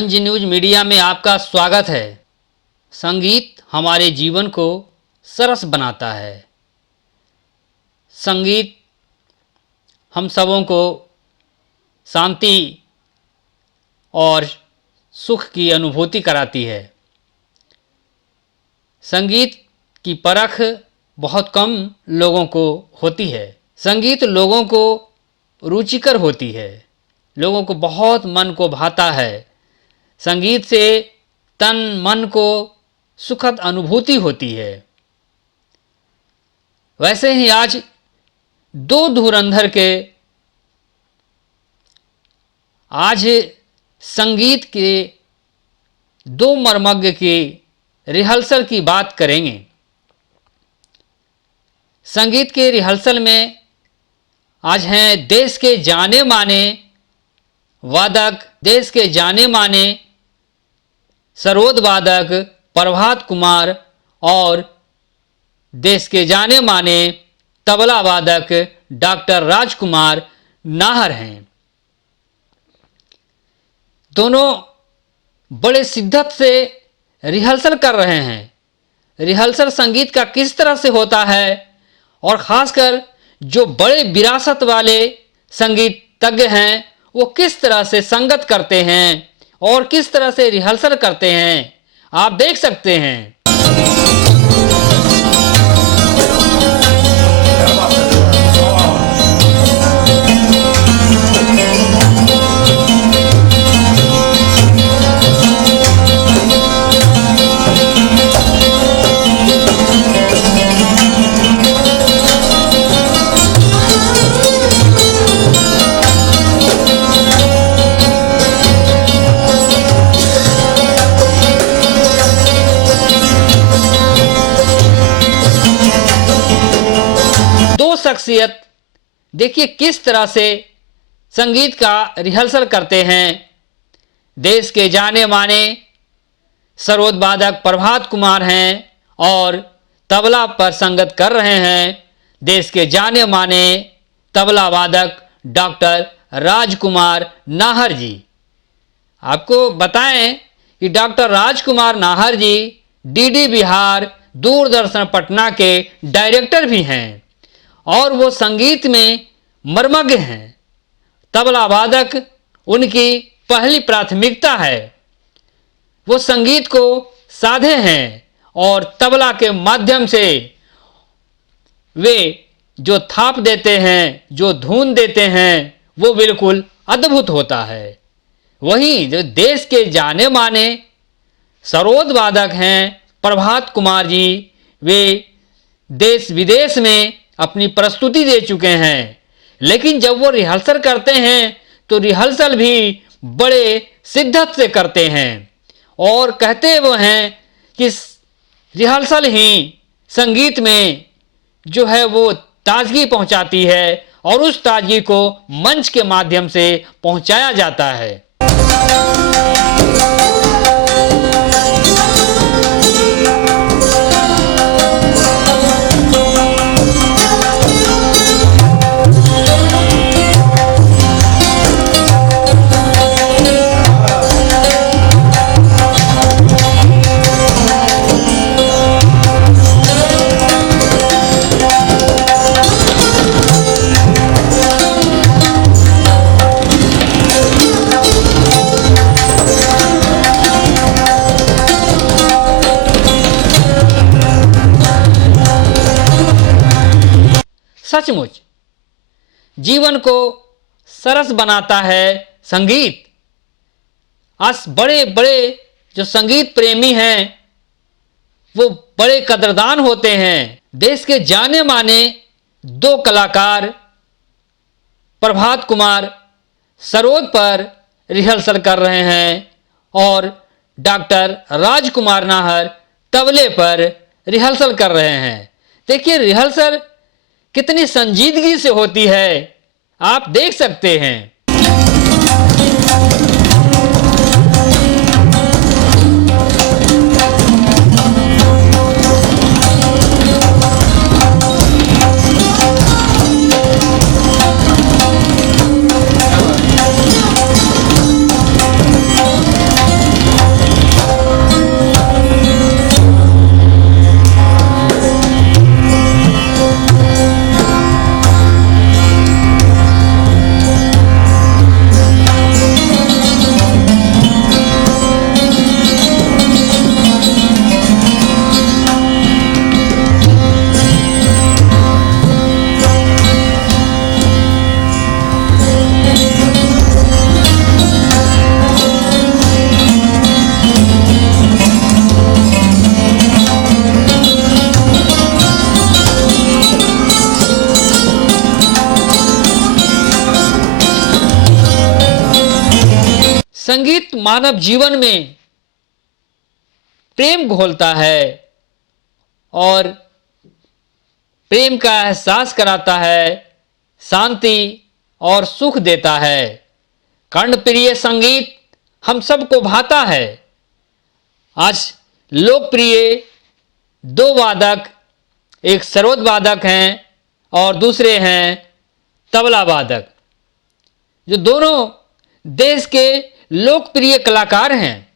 अंज news media में आपका स्वागत है। संगीत हमारे जीवन को सरस बनाता है। संगीत हम सबों को शांति और सुख की अनुभूति कराती है। संगीत की परख बहुत कम लोगों को होती है। संगीत लोगों को रुचिकर होती है, लोगों को बहुत मन को भाता है। संगीत से तन मन को सुखद अनुभूति होती है। वैसे ही आज दो धुरंधर के आज संगीत के दो मर्मज्ञ की रिहर्सल की बात करेंगे। संगीत के रिहर्सल में आज हैं देश के जाने माने वादक, देश के जाने माने सरोद वादक प्रभात कुमार और देश के जाने माने तबला वादक डॉक्टर राजकुमार नाहर हैं। दोनों बड़े शिद्दत से रिहर्सल कर रहे हैं। रिहर्सल संगीत का किस तरह से होता है और ख़ासकर जो बड़े विरासत वाले संगीतज्ञ हैं वो किस तरह से संगत करते हैं और किस तरह से रिहर्सल करते हैं, आप देख सकते हैं। शख्सियत देखिए किस तरह से संगीत का रिहर्सल करते हैं। देश के जाने माने सरोद वादक प्रभात कुमार हैं और तबला पर संगत कर रहे हैं देश के जाने माने तबला वादक डॉक्टर राजकुमार नाहर जी। आपको बताएं कि डॉक्टर राजकुमार नाहर जी डीडी बिहार दूरदर्शन पटना के डायरेक्टर भी हैं और वो संगीत में मर्मज्ञ हैं। तबला वादक उनकी पहली प्राथमिकता है। वो संगीत को साधे हैं और तबला के माध्यम से वे जो थाप देते हैं, जो धुन देते हैं, वो बिल्कुल अद्भुत होता है। वहीं जो देश के जाने माने सरोद वादक हैं प्रभात कुमार जी, वे देश विदेश में अपनी प्रस्तुति दे चुके हैं, लेकिन जब वो रिहर्सल करते हैं तो रिहर्सल भी बड़े शिद्दत से करते हैं और कहते वो हैं कि रिहर्सल ही संगीत में जो है वो ताजगी पहुंचाती है और उस ताजगी को मंच के माध्यम से पहुंचाया जाता है। सचमुच जीवन को सरस बनाता है संगीत। आज बड़े बड़े जो संगीत प्रेमी हैं वो बड़े कदरदान होते हैं। देश के जाने माने दो कलाकार प्रभात कुमार सरोद पर रिहर्सल कर रहे हैं और डॉक्टर राजकुमार नाहर तबले पर रिहर्सल कर रहे हैं। देखिए रिहर्सल कितनी संजीदगी से होती है, आप देख सकते हैं। संगीत मानव जीवन में प्रेम घोलता है और प्रेम का एहसास कराता है, शांति और सुख देता है। कर्णप्रिय संगीत हम सबको भाता है। आज लोकप्रिय दो वादक, एक सरोद वादक हैं और दूसरे हैं तबला वादक, जो दोनों देश के लोकप्रिय कलाकार हैं।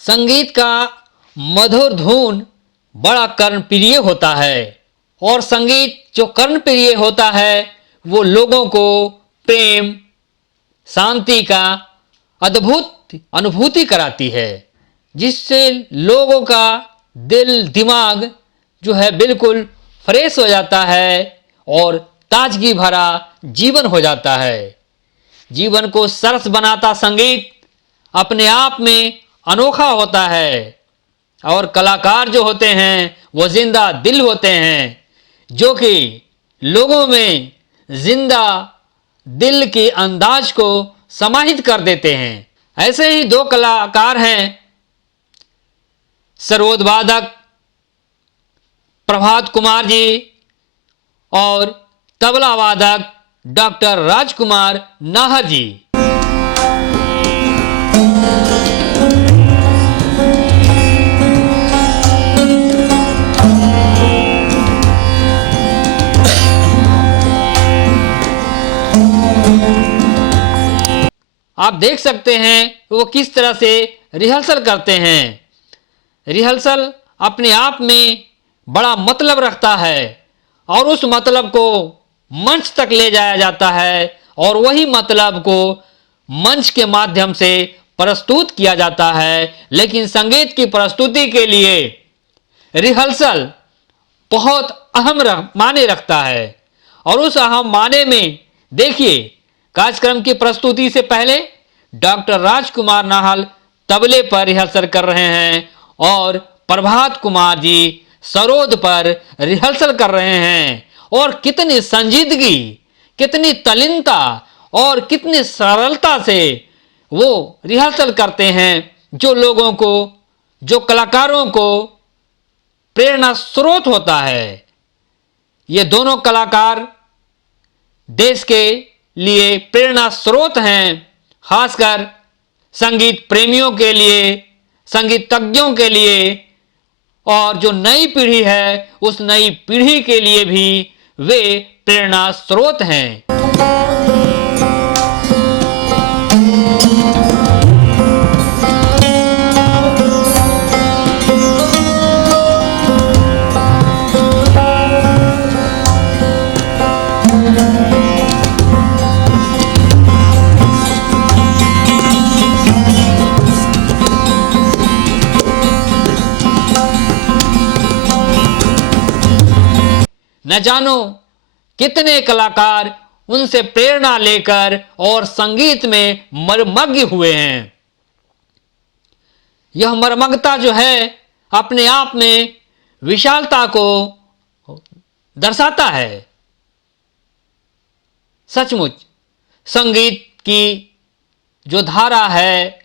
संगीत का मधुर धुन बड़ा कर्णप्रिय होता है और संगीत जो कर्णप्रिय होता है वो लोगों को प्रेम, शांति का अद्भुत अनुभूति कराती है, जिससे लोगों का दिल दिमाग जो है बिल्कुल फ्रेश हो जाता है और ताजगी भरा जीवन हो जाता है। जीवन को सरस बनाता संगीत अपने आप में अनोखा होता है और कलाकार जो होते हैं वो जिंदा दिल होते हैं, जो कि लोगों में जिंदा दिल के अंदाज को समाहित कर देते हैं। ऐसे ही दो कलाकार हैं, सरोद वादक प्रभात कुमार जी और तबला वादक डॉक्टर राजकुमार नाहर जी। आप देख सकते हैं वो किस तरह से रिहर्सल करते हैं। रिहर्सल अपने आप में बड़ा मतलब रखता है और उस मतलब को मंच तक ले जाया जाता है और वही मतलब को मंच के माध्यम से प्रस्तुत किया जाता है। लेकिन संगीत की प्रस्तुति के लिए रिहर्सल बहुत अहम माने रखता है और उस अहम माने में देखिए, कार्यक्रम की प्रस्तुति से पहले डॉक्टर राजकुमार नाहल तबले पर रिहर्सल कर रहे हैं और प्रभात कुमार जी सरोद पर रिहर्सल कर रहे हैं। और कितनी संजीदगी, कितनी तल्लीनता और कितनी सरलता से वो रिहर्सल करते हैं, जो लोगों को, जो कलाकारों को प्रेरणा स्रोत होता है। ये दोनों कलाकार देश के लिए प्रेरणा स्रोत हैं, खासकर संगीत प्रेमियों के लिए, संगीतज्ञों के लिए और जो नई पीढ़ी है उस नई पीढ़ी के लिए भी वे प्रेरणा स्रोत हैं। न जानो कितने कलाकार उनसे प्रेरणा लेकर और संगीत में मर्मज्ञ हुए हैं। यह मर्मज्ञता जो है अपने आप में विशालता को दर्शाता है। सचमुच संगीत की जो धारा है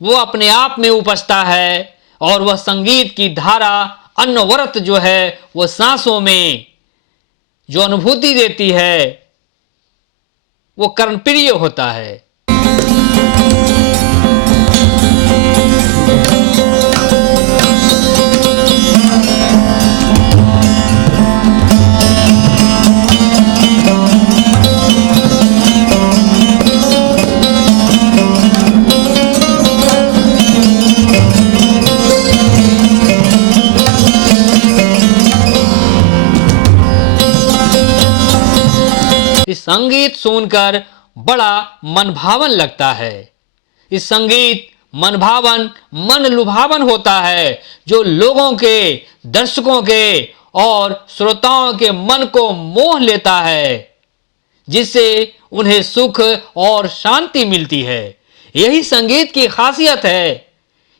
वो अपने आप में उपजता है और वह संगीत की धारा अनवरत जो है वो सांसों में जो अनुभूति देती है वो कर्णप्रिय होता है। इस संगीत सुनकर बड़ा मनभावन लगता है। इस संगीत मनभावन, मन लुभावन होता है, जो लोगों के, दर्शकों के और श्रोताओं के मन को मोह लेता है, जिससे उन्हें सुख और शांति मिलती है। यही संगीत की खासियत है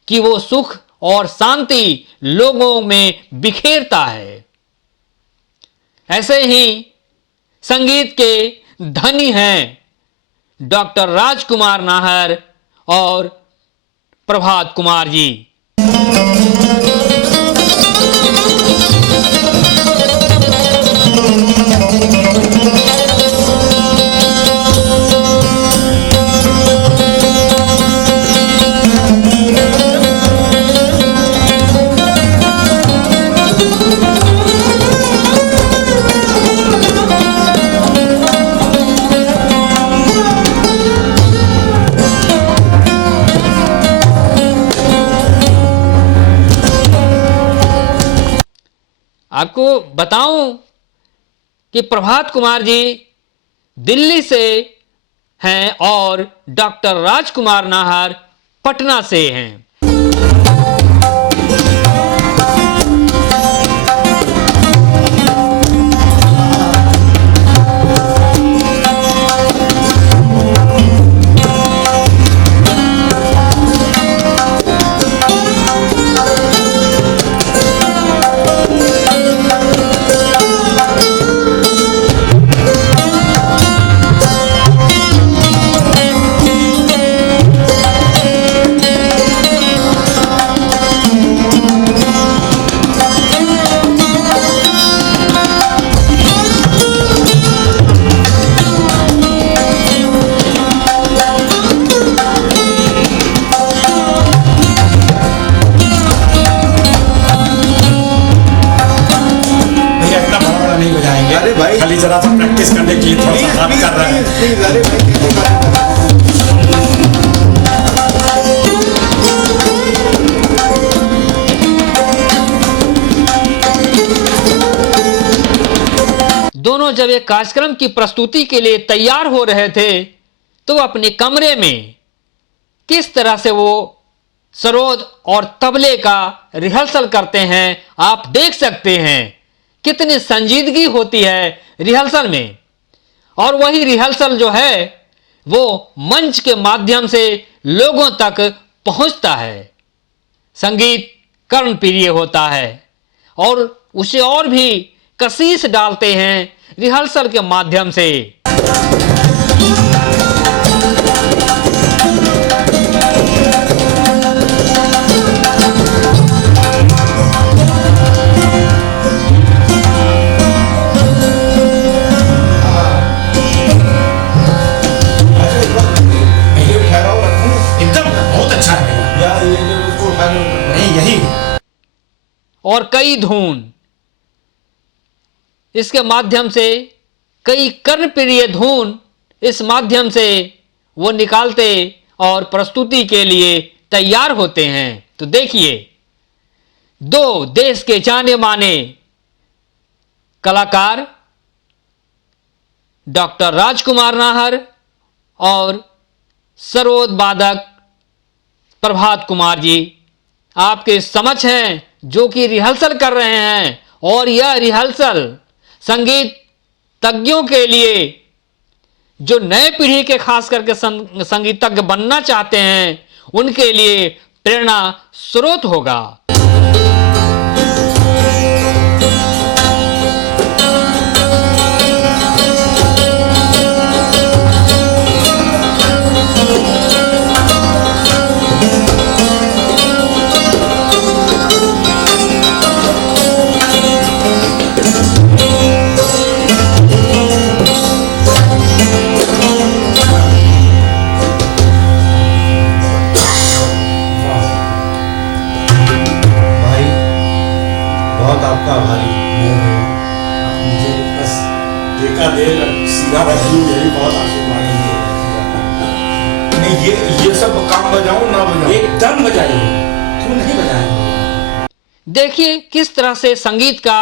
कि वो सुख और शांति लोगों में बिखेरता है। ऐसे ही संगीत के धनी हैं डॉक्टर राजकुमार नाहर और प्रभात कुमार जी। आपको बताऊं कि प्रभात कुमार जी दिल्ली से हैं और डॉक्टर राजकुमार नाहर पटना से हैं। खाली जरा सा प्रैक्टिस करने के लिए थोड़ा सा आप कर रहे हैं। दोनों जब एक कार्यक्रम की प्रस्तुति के लिए तैयार हो रहे थे तो वो अपने कमरे में किस तरह से वो सरोद और तबले का रिहर्सल करते हैं आप देख सकते हैं। कितनी संजीदगी होती है रिहर्सल में, और वही रिहर्सल जो है वो मंच के माध्यम से लोगों तक पहुंचता है। संगीत कर्णप्रिय होता है और उसे और भी कशीश डालते हैं रिहर्सल के माध्यम से। और कई धुन इसके माध्यम से, कई कर्णप्रिय धुन इस माध्यम से वो निकालते और प्रस्तुति के लिए तैयार होते हैं। तो देखिए, दो देश के जाने माने कलाकार डॉक्टर राजकुमार नाहर और सरोद वादक प्रभात कुमार जी आपके समक्ष हैं, जो कि रिहर्सल कर रहे हैं। और यह रिहर्सल संगीत तज्ञों के लिए, जो नए पीढ़ी के खास करके संगीतज्ञ बनना चाहते हैं, उनके लिए प्रेरणा स्रोत होगा। आपका आभारी मुझे बस देखा दे सीधा बजू, यही बहुत आशीर्वाद नहीं। ये सब काम बजाऊं ना बजाऊं, एकदम बजाइए, क्यों नहीं बजाएं। देखिए किस तरह से संगीत का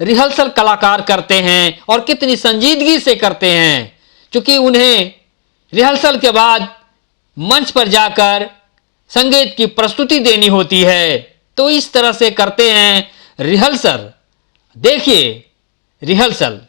रिहर्सल कलाकार करते हैं और कितनी संजीदगी से करते हैं। क्योंकि उन्हें रिहर्सल के बाद मंच पर जाकर संगीत की प्रस्तुति देनी होती है। तो इस तरह से करते हैं रिहर्सल। देखिए रिहर्सल।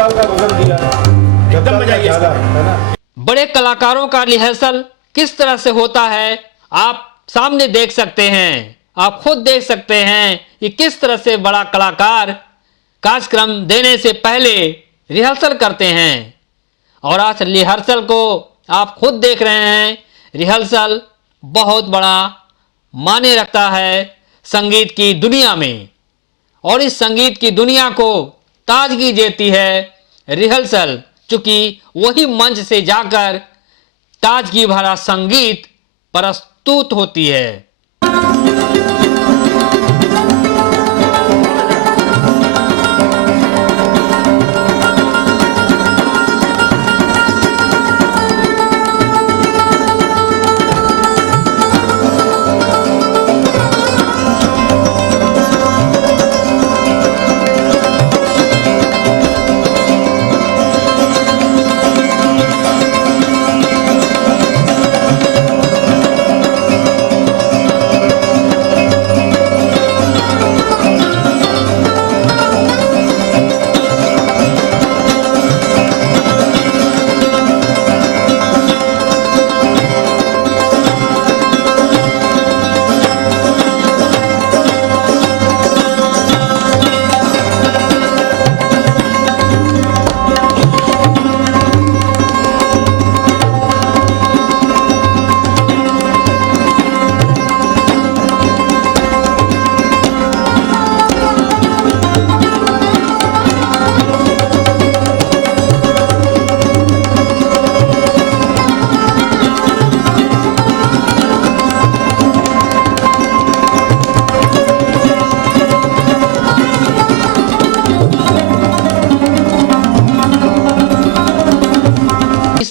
साल का वजन दिया, एकदम मजा आई ज्यादा इसमें। है ना। बड़े कलाकारों का रिहर्सल किस तरह से होता है आप सामने देख सकते हैं, आप खुद देख सकते हैं कि किस तरह से बड़ा कलाकार कार्यक्रम देने से पहले रिहर्सल करते हैं। और आज रिहर्सल को आप खुद देख रहे हैं। रिहर्सल बहुत बड़ा मायने रखता है संगीत की दुनिया में, और इस संगीत की दुनिया को ताजगी देती है रिहर्सल, चूंकि वही मंच से जाकर ताजगी भरा संगीत प्रस्तुत होती है।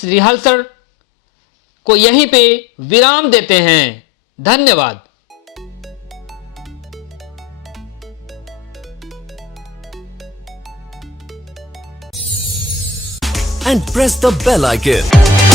रिहर्सल को यहीं पे विराम देते हैं। धन्यवाद। And press the bell icon.